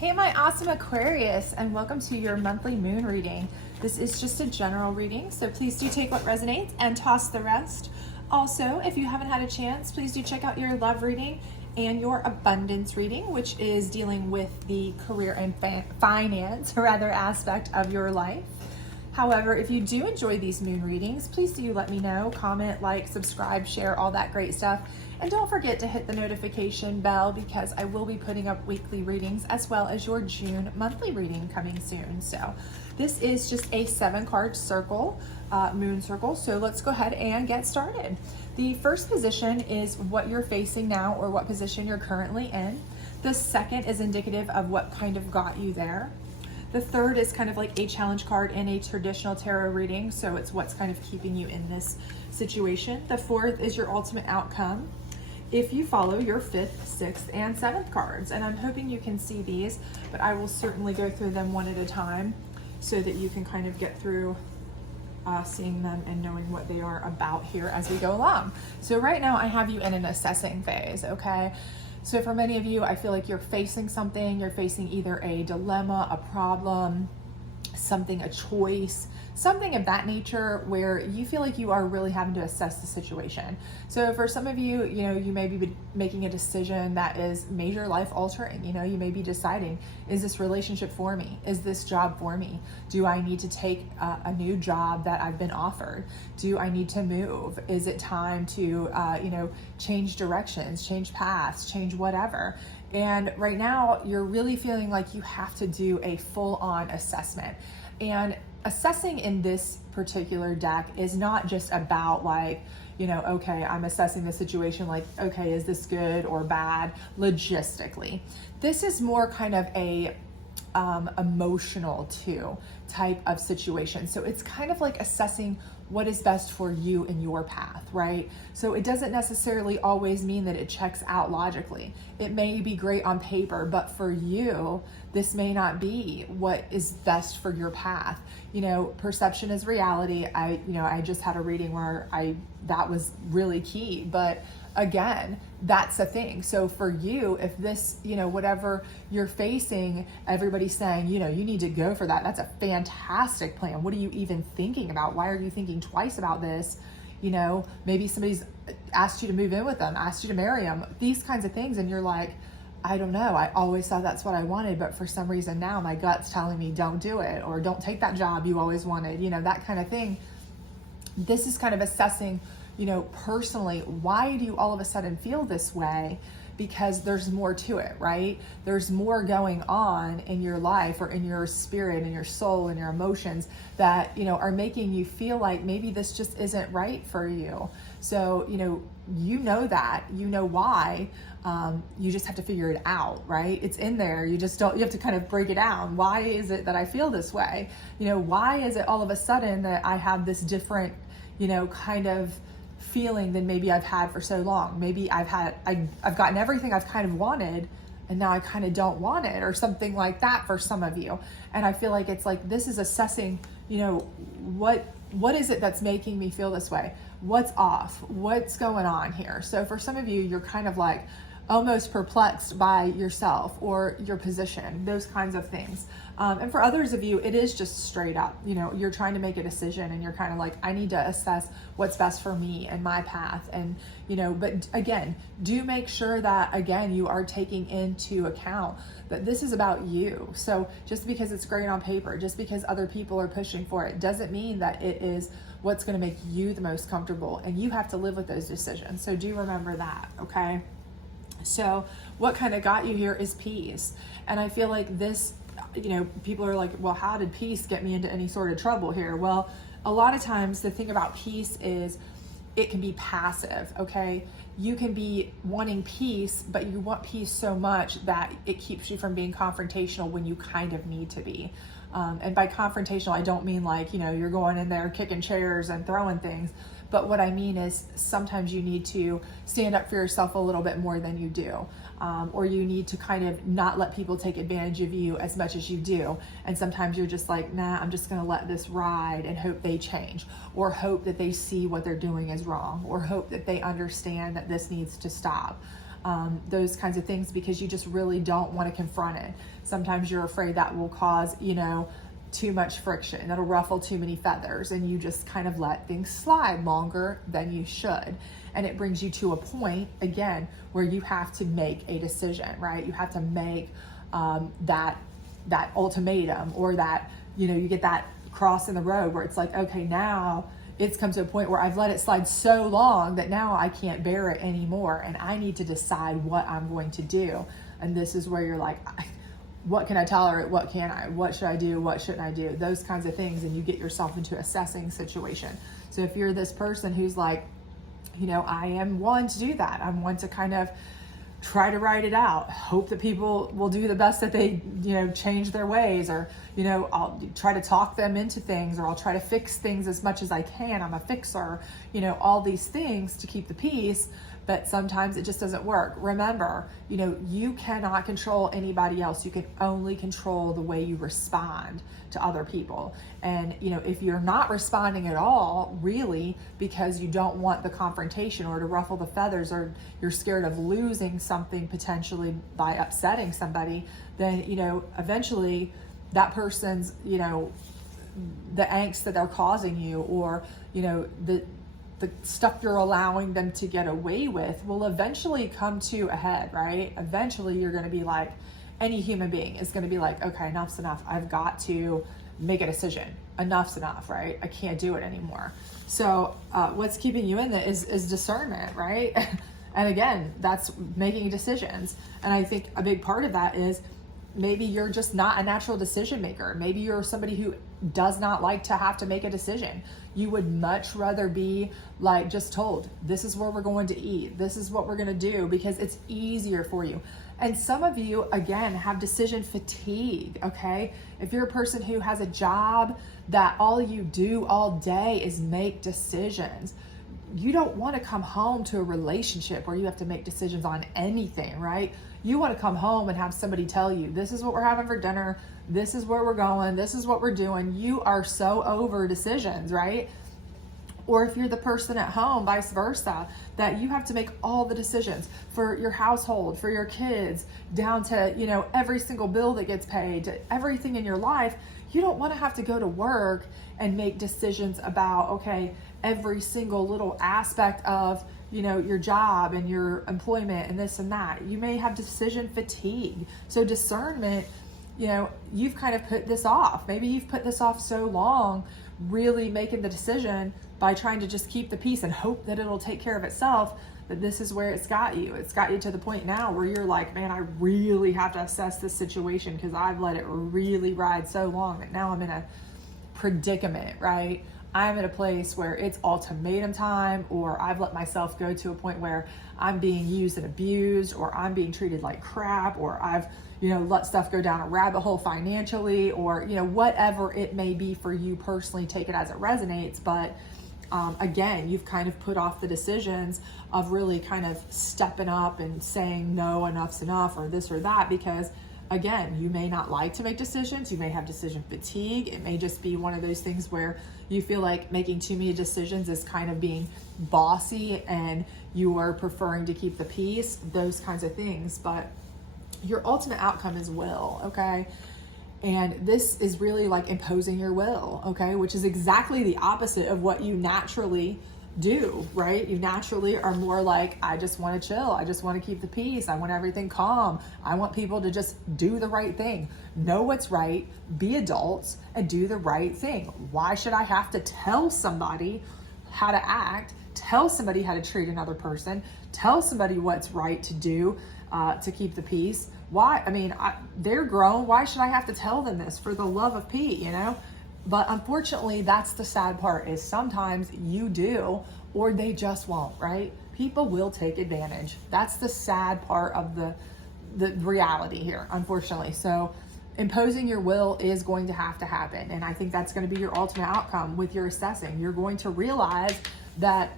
Hey, my awesome Aquarius, and welcome to your monthly moon reading. This is just a general reading, so please do take what resonates and toss the rest. Also, if you haven't had a chance, please do check out your love reading and your abundance reading, which is dealing with the career and finance, rather, aspect of your life. However, if you do enjoy these moon readings, please do let me know, comment, like, subscribe, share, all that great stuff. And don't forget to hit the notification bell because I will be putting up weekly readings as well as your June monthly reading coming soon. So this is just a 7-card circle, moon circle. So let's go ahead and get started. The first position is what you're facing now or what position you're currently in. The second is indicative of what kind of got you there. The third is kind of like a challenge card in a traditional tarot reading, so it's what's kind of keeping you in this situation. The fourth is your ultimate outcome if you follow your 5th, 6th, and 7th cards. And I'm hoping you can see these, but I will certainly go through them one at a time so that you can kind of get through seeing them and knowing what they are about here as we go along. So right now I have you in an assessing phase, okay? So for many of you, I feel like you're facing something. You're facing either a dilemma, a problem, something, a choice, something of that nature where you feel like you are really having to assess the situation. So for some of you, you may be making a decision that is major life altering. You may be deciding, is this relationship for me? Is this job for me? Do I need to take a new job that I've been offered? Do I need to move? Is it time to, change directions, change paths, change whatever? And right now you're really feeling like you have to do a full-on assessment. And assessing in this particular deck is not just about like, okay, I'm assessing the situation like, okay, is this good or bad logistically? This is more kind of a emotional too type of situation. So it's kind of like assessing what is best for you in your path, right? So it doesn't necessarily always mean that it checks out logically. It may be great on paper, but for you, this may not be what is best for your path. Perception is reality. I just had a reading where that was really key, but again, that's a thing. So for you, if this, whatever you're facing, everybody's saying, you need to go for that. That's a fantastic plan. What are you even thinking about? Why are you thinking twice about this? Maybe somebody's asked you to move in with them, asked you to marry them, these kinds of things. And you're like, I don't know. I always thought that's what I wanted, but for some reason now my gut's telling me don't do it, or don't take that job you always wanted, that kind of thing. This is kind of assessing, personally, why do you all of a sudden feel this way? Because there's more to it, right? There's more going on in your life or in your spirit and your soul and your emotions that, are making you feel like maybe this just isn't right for you. So, that, why, you just have to figure it out, right? It's in there. You have to kind of break it down. Why is it that I feel this way? Why is it all of a sudden that I have this different, kind of feeling than maybe I've had for so long? Maybe I've gotten everything I've kind of wanted, and now I kind of don't want it, or something like that for some of you. And I feel like it's like, this is assessing, what is it that's making me feel this way? What's off? What's going on here? So for some of you, you're kind of like almost perplexed by yourself or your position, those kinds of things. And for others of you, it is just straight up, you're trying to make a decision and you're kind of like, I need to assess what's best for me and my path. And, but again, do make sure that, again, you are taking into account that this is about you. So just because it's great on paper, just because other people are pushing for it, doesn't mean that it is what's going to make you the most comfortable. And you have to live with those decisions. So do remember that, okay? So what kind of got you here is peace. And I feel like this, people are like, well, how did peace get me into any sort of trouble here? Well, a lot of times the thing about peace is it can be passive, okay? You can be wanting peace, but you want peace so much that it keeps you from being confrontational when you kind of need to be. And by confrontational, I don't mean like, you're going in there kicking chairs and throwing things. But what I mean is sometimes you need to stand up for yourself a little bit more than you do. Or you need to kind of not let people take advantage of you as much as you do. And sometimes you're just like, nah, I'm just gonna let this ride and hope they change, or hope that they see what they're doing is wrong, or hope that they understand that this needs to stop. those kinds of things, because you just really don't want to confront it. Sometimes you're afraid that will cause, too much friction, that'll ruffle too many feathers, and you just kind of let things slide longer than you should. And it brings you to a point, again, where you have to make a decision, right? You have to make that ultimatum, or that, you get that cross in the road where it's like, okay, now it's come to a point where I've let it slide so long that now I can't bear it anymore, and I need to decide what I'm going to do. And this is where you're like, what can I tolerate? What can I? What should I do? What shouldn't I do? Those kinds of things. And you get yourself into an assessing situation. So if you're this person who's like, I am one to do that. I'm one to kind of try to write it out, hope that people will do the best that they, change their ways, or, I'll try to talk them into things, or I'll try to fix things as much as I can. I'm a fixer, all these things to keep the peace. But sometimes it just doesn't work. Remember, you cannot control anybody else. You can only control the way you respond to other people. And, if you're not responding at all, really, because you don't want the confrontation or to ruffle the feathers, or you're scared of losing something potentially by upsetting somebody, then, eventually that person's, the angst that they're causing you, or, the stuff you're allowing them to get away with will eventually come to a head, right? Eventually you're going to be like, any human being is going to be like, okay, enough's enough. I've got to make a decision. Enough's enough, right? I can't do it anymore. So what's keeping you in that is discernment, right? And again, that's making decisions. And I think a big part of that is maybe you're just not a natural decision maker. Maybe you're somebody who does not like to have to make a decision. You would much rather be like just told, this is where we're going to eat, this is what we're going to do, because it's easier for you. And some of you, again, have decision fatigue, okay? If you're a person who has a job that all you do all day is make decisions, you don't want to come home to a relationship where you have to make decisions on anything, right? You want to come home and have somebody tell you, this is what we're having for dinner, this is where we're going, this is what we're doing. You are so over decisions, right? Or if you're the person at home, vice versa, that you have to make all the decisions for your household, for your kids, down to, every single bill that gets paid, to everything in your life. You don't want to have to go to work and make decisions about, okay, every single little aspect of, your job and your employment and this and that. You may have decision fatigue. So discernment, you've kind of put this off. Maybe you've put this off so long, really making the decision by trying to just keep the peace and hope that it'll take care of itself, that this is where it's got you. It's got you to the point now where you're like, man, I really have to assess this situation because I've let it really ride so long that now I'm in a predicament, right? I'm at a place where it's ultimatum time, or I've let myself go to a point where I'm being used and abused, or I'm being treated like crap, or I've, let stuff go down a rabbit hole financially, or, whatever it may be for you personally, take it as it resonates. But again, you've kind of put off the decisions of really kind of stepping up and saying, no, enough's enough, or this or that, because again, you may not like to make decisions. You may have decision fatigue. It may just be one of those things where you feel like making too many decisions is kind of being bossy and you are preferring to keep the peace, those kinds of things. But your ultimate outcome is will, okay? And this is really like imposing your will, okay? Which is exactly the opposite of what you naturally do, right? You naturally are more like, I just want to chill. I just want to keep the peace. I want everything calm. I want people to just do the right thing. Know what's right, be adults, and do the right thing. Why should I have to tell somebody how to act, tell somebody how to treat another person, tell somebody what's right to do to keep the peace? Why? I mean, they're grown. Why should I have to tell them this for the love of Pete, But unfortunately, that's the sad part, is sometimes you do, or they just won't, right? People will take advantage. That's the sad part of the reality here, unfortunately. So imposing your will is going to have to happen. And I think that's going to be your ultimate outcome with your assessing. You're going to realize that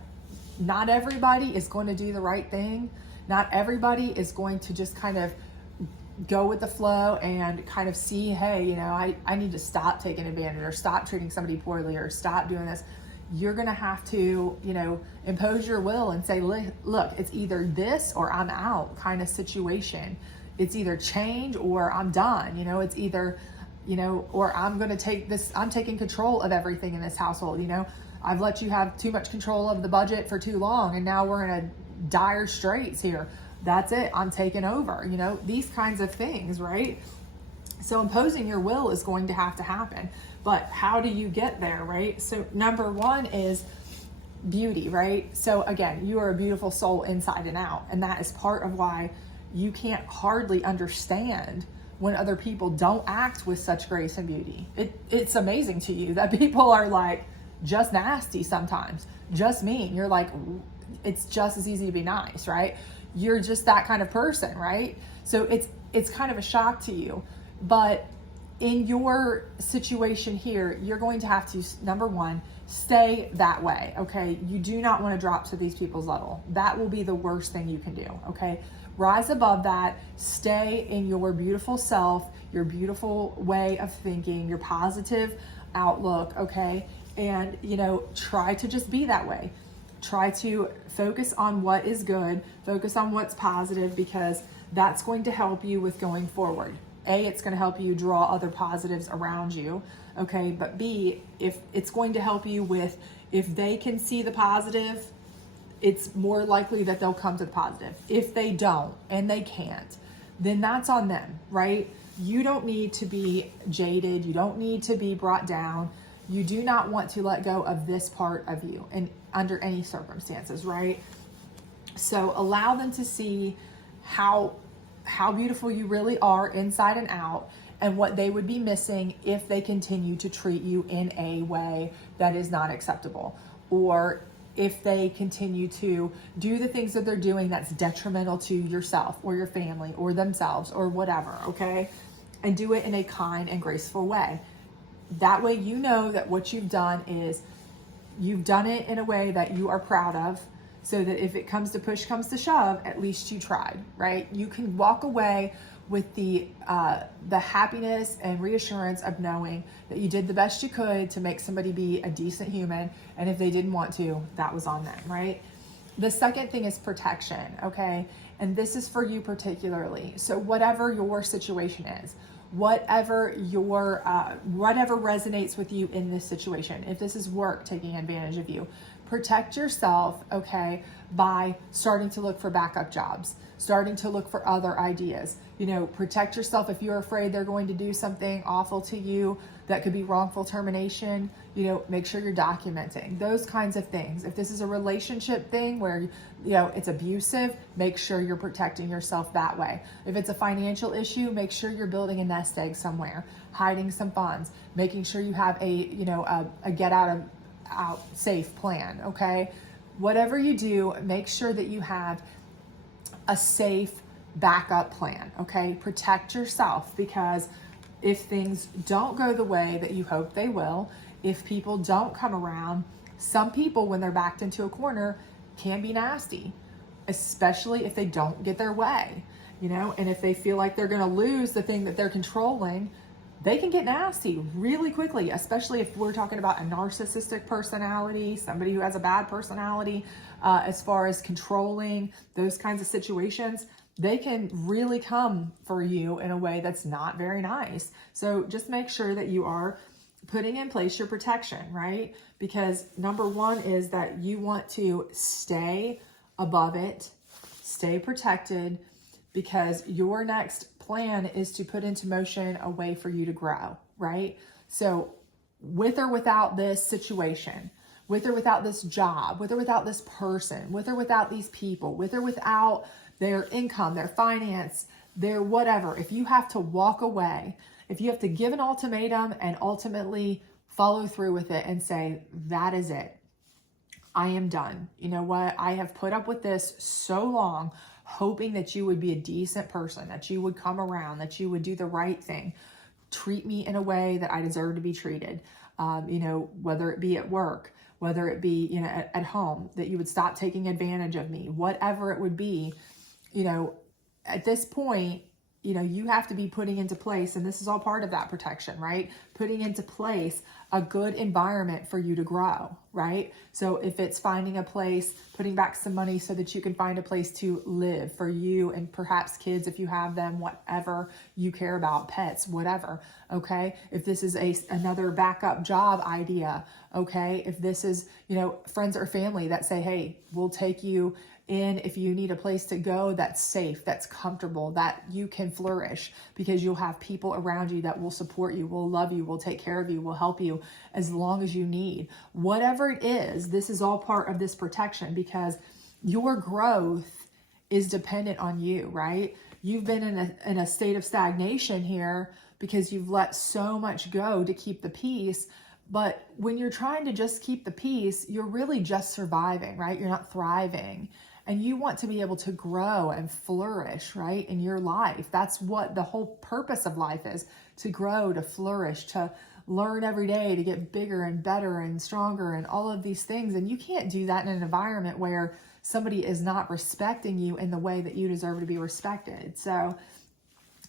not everybody is going to do the right thing. Not everybody is going to just kind of go with the flow and kind of see, hey, I need to stop taking advantage, or stop treating somebody poorly, or stop doing this. you're going to have to, impose your will and say, look, it's either this or I'm out kind of situation. It's either change or I'm done. It's either, or I'm going to take this, I'm taking control of everything in this household. I've let you have too much control of the budget for too long, and now we're in a dire straits here. That's it. I'm taking over, these kinds of things, right? So imposing your will is going to have to happen. But how do you get there, right? So number one is beauty, right? So again, you are a beautiful soul inside and out. And that is part of why you can't hardly understand when other people don't act with such grace and beauty. It's amazing to you that people are like just nasty sometimes, just mean. You're like, it's just as easy to be nice, right? You're just that kind of person, right? So it's kind of a shock to you. But in your situation here, you're going to have to, number one, stay that way, okay? You do not want to drop to these people's level. That will be the worst thing you can do, okay? Rise above that, stay in your beautiful self, your beautiful way of thinking, your positive outlook, okay? And, try to just be that way. Try to focus on what is good, focus on what's positive, because that's going to help you with going forward. A, it's going to help you draw other positives around you, okay? But B, if it's going to help you with, if they can see the positive, it's more likely that they'll come to the positive. If they don't, and they can't, then that's on them, right? You don't need to be jaded. You don't need to be brought down. You do not want to let go of this part of you and under any circumstances, right? So allow them to see how beautiful you really are inside and out, and what they would be missing if they continue to treat you in a way that is not acceptable, or if they continue to do the things that they're doing that's detrimental to yourself or your family or themselves or whatever, okay? And do it in a kind and graceful way. That way you know that what you've done is you've done it in a way that you are proud of, so that if it comes to push comes to shove, at least you tried, right? You can walk away with the happiness and reassurance of knowing that you did the best you could to make somebody be a decent human, and if they didn't want to, that was on them, right? The second thing is protection, okay? And this is for you particularly. So whatever your situation is, whatever resonates with you in this situation, if this is work taking advantage of you, protect yourself, okay, by starting to look for backup jobs, starting to look for other ideas. Protect yourself if you're afraid they're going to do something awful to you that could be wrongful termination. Make sure you're documenting those kinds of things. If this is a relationship thing where it's abusive, make sure you're protecting yourself that way. If it's a financial issue, make sure you're building a nest egg somewhere, hiding some funds, making sure you have a get out safe plan, okay? Whatever you do, make sure that you have a safe backup plan, okay? Protect yourself, because if things don't go the way that you hope they will, if people don't come around, some people, when they're backed into a corner, can be nasty, especially if they don't get their way, and if they feel like they're going to lose the thing that they're controlling, they can get nasty really quickly, especially if we're talking about a narcissistic personality, somebody who has a bad personality, as far as controlling those kinds of situations. They can really come for you in a way that's not very nice. So just make sure that you are putting in place your protection, right? Because number one is that you want to stay above it, stay protected, because your next plan is to put into motion a way for you to grow, right? So with or without this situation, with or without this job, with or without this person, with or without these people, with or without their income, their finance, their whatever, if you have to walk away, if you have to give an ultimatum and ultimately follow through with it and say, that is it, I am done. You know what? I have put up with this so long, hoping that you would be a decent person, that you would come around, that you would do the right thing, treat me in a way that I deserve to be treated, whether it be at work, whether it be, at home, that you would stop taking advantage of me, whatever it would be. At this point, you know, you have to be putting into place, and this is all part of that protection, right? Putting into place a good environment for you to grow, right? So if it's finding a place, putting back some money so that you can find a place to live for you and perhaps kids if you have them, whatever you care about, pets, whatever, okay? If this is another backup job idea, okay? If this is, you know, friends or family that say, hey, we'll take you in if you need a place to go that's safe, that's comfortable, that you can flourish, because you'll have people around you that will support you, will love you, will take care of you, will help you as long as you need. Whatever it is, this is all part of this protection, because your growth is dependent on you, right? You've been in a state of stagnation here because you've let so much go to keep the peace. But when you're trying to just keep the peace, you're really just surviving, right? You're not thriving. And you want to be able to grow and flourish, right, in your life. That's what the whole purpose of life is, to grow, to flourish, to learn every day, to get bigger and better and stronger and all of these things. And you can't do that in an environment where somebody is not respecting you in the way that you deserve to be respected. So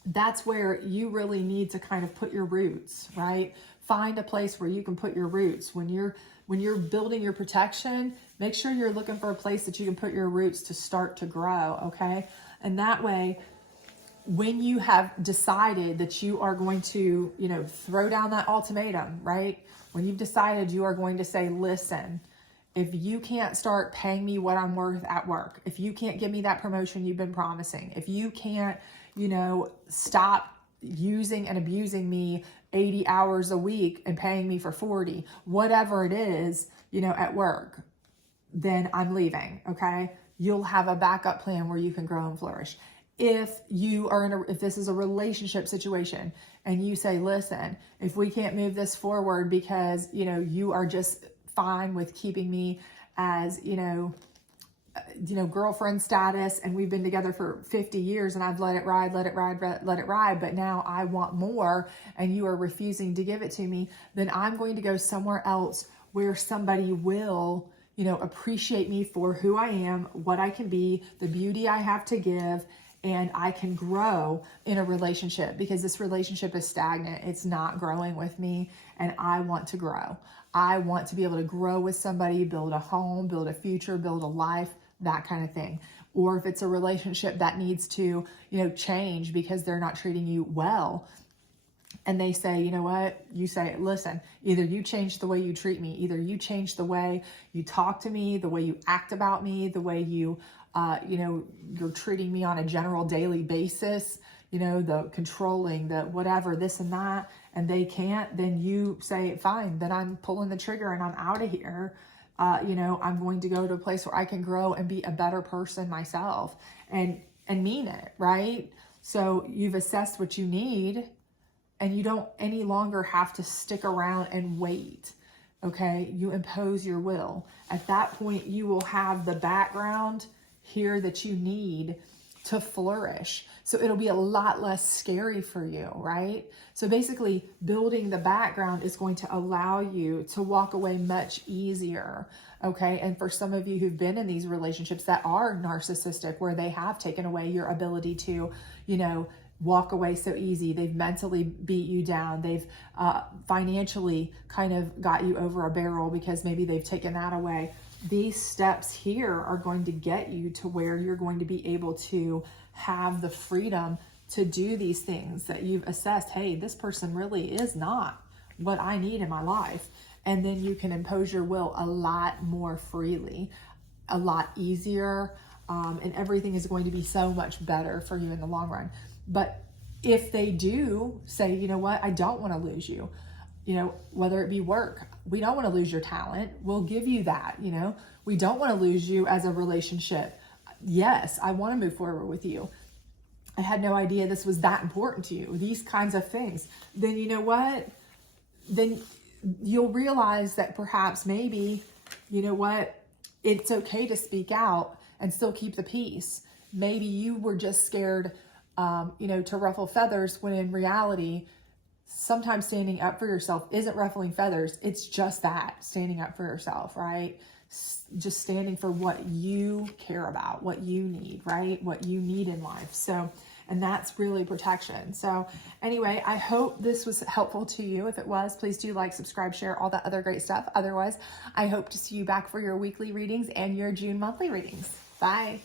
that's where you really need to kind of put your roots, right? Find a place where you can put your roots. When you're building your protection, make sure you're looking for a place that you can put your roots to start to grow, okay? And that way, when you have decided that you are going to, you know, throw down that ultimatum, right? When you've decided you are going to say, listen, if you can't start paying me what I'm worth at work, if you can't give me that promotion you've been promising, if you can't, you know, stop using and abusing me 80 hours a week and paying me for 40, whatever it is, you know, at work, then I'm leaving, okay? You'll have a backup plan where you can grow and flourish. If you are if this is a relationship situation and you say, listen, if we can't move this forward because, you know, you are just fine with keeping me as, you know, girlfriend status, and we've been together for 50 years and I've let it ride, but now I want more and you are refusing to give it to me, then I'm going to go somewhere else where somebody will, you know, appreciate me for who I am, what I can be, the beauty I have to give, and I can grow in a relationship, because this relationship is stagnant. It's not growing with me, and I want to grow. I want to be able to grow with somebody, build a home, build a future, build a life, that kind of thing. Or if it's a relationship that needs to, you know, change because they're not treating you well, and they say, you know what, you say, listen, either you change the way you treat me, either you change the way you talk to me, the way you act about me, the way you, you know, you're treating me on a general daily basis, you know, the controlling, the whatever, this and that, and they can't, then you say, fine, then I'm pulling the trigger and I'm out of here. You know, I'm going to go to a place where I can grow and be a better person myself, and mean it, right? So you've assessed what you need, and you don't any longer have to stick around and wait, okay? You impose your will. At that point, you will have the background here that you need to flourish. So it'll be a lot less scary for you, right? So basically, building the background is going to allow you to walk away much easier, okay? And for some of you who've been in these relationships that are narcissistic, where they have taken away your ability to, you know, walk away so easy, they've mentally beat you down, they've financially kind of got you over a barrel because maybe they've taken that away. These steps here are going to get you to where you're going to be able to have the freedom to do these things that you've assessed. Hey, this person really is not what I need in my life. And then you can impose your will a lot more freely, a lot easier, and everything is going to be so much better for you in the long run. But if they do say, you know what, I don't want to lose you, you know, whether it be work, we don't want to lose your talent, we'll give you that, you know, we don't want to lose you as a relationship. Yes, I want to move forward with you. I had no idea this was that important to you, these kinds of things. Then you know what? Then you'll realize that perhaps maybe, you know what, it's okay to speak out and still keep the peace. Maybe you were just scared, you know, to ruffle feathers, when in reality, sometimes standing up for yourself isn't ruffling feathers. It's just that, standing up for yourself, right? Just standing for what you care about, what you need, right? What you need in life. So and that's really protection. So anyway, I hope this was helpful to you. If it was, please do like, subscribe, share, all that other great stuff. Otherwise, I hope to see you back for your weekly readings and your June monthly readings. Bye.